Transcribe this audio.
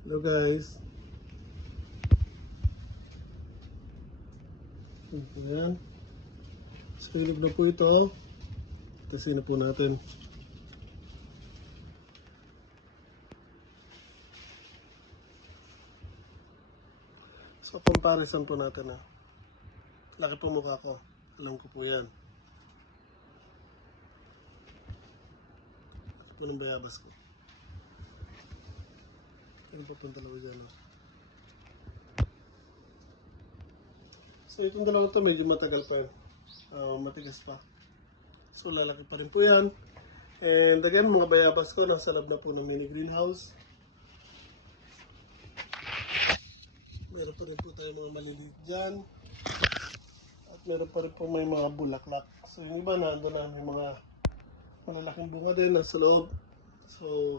Hello guys. Ayan. So ilog na po ito. Tasin na po natin. So comparison po natin na. Laki po mukha ko. Alam ko po yan. Laki po ng bayabas ko. Ano po itong dalawa dyan? So itong dalawa ito medyo matagal pa yun. Matigas pa. So lalaki pa rin po yan. And again, mga bayabas ko nasa loob na po ng mini greenhouse. Meron pa rin po tayo mga maliliit dyan. At meron pa rin po may mga bulaklak. So yung iba nandun na may mga malalaking bunga din nasa loob. So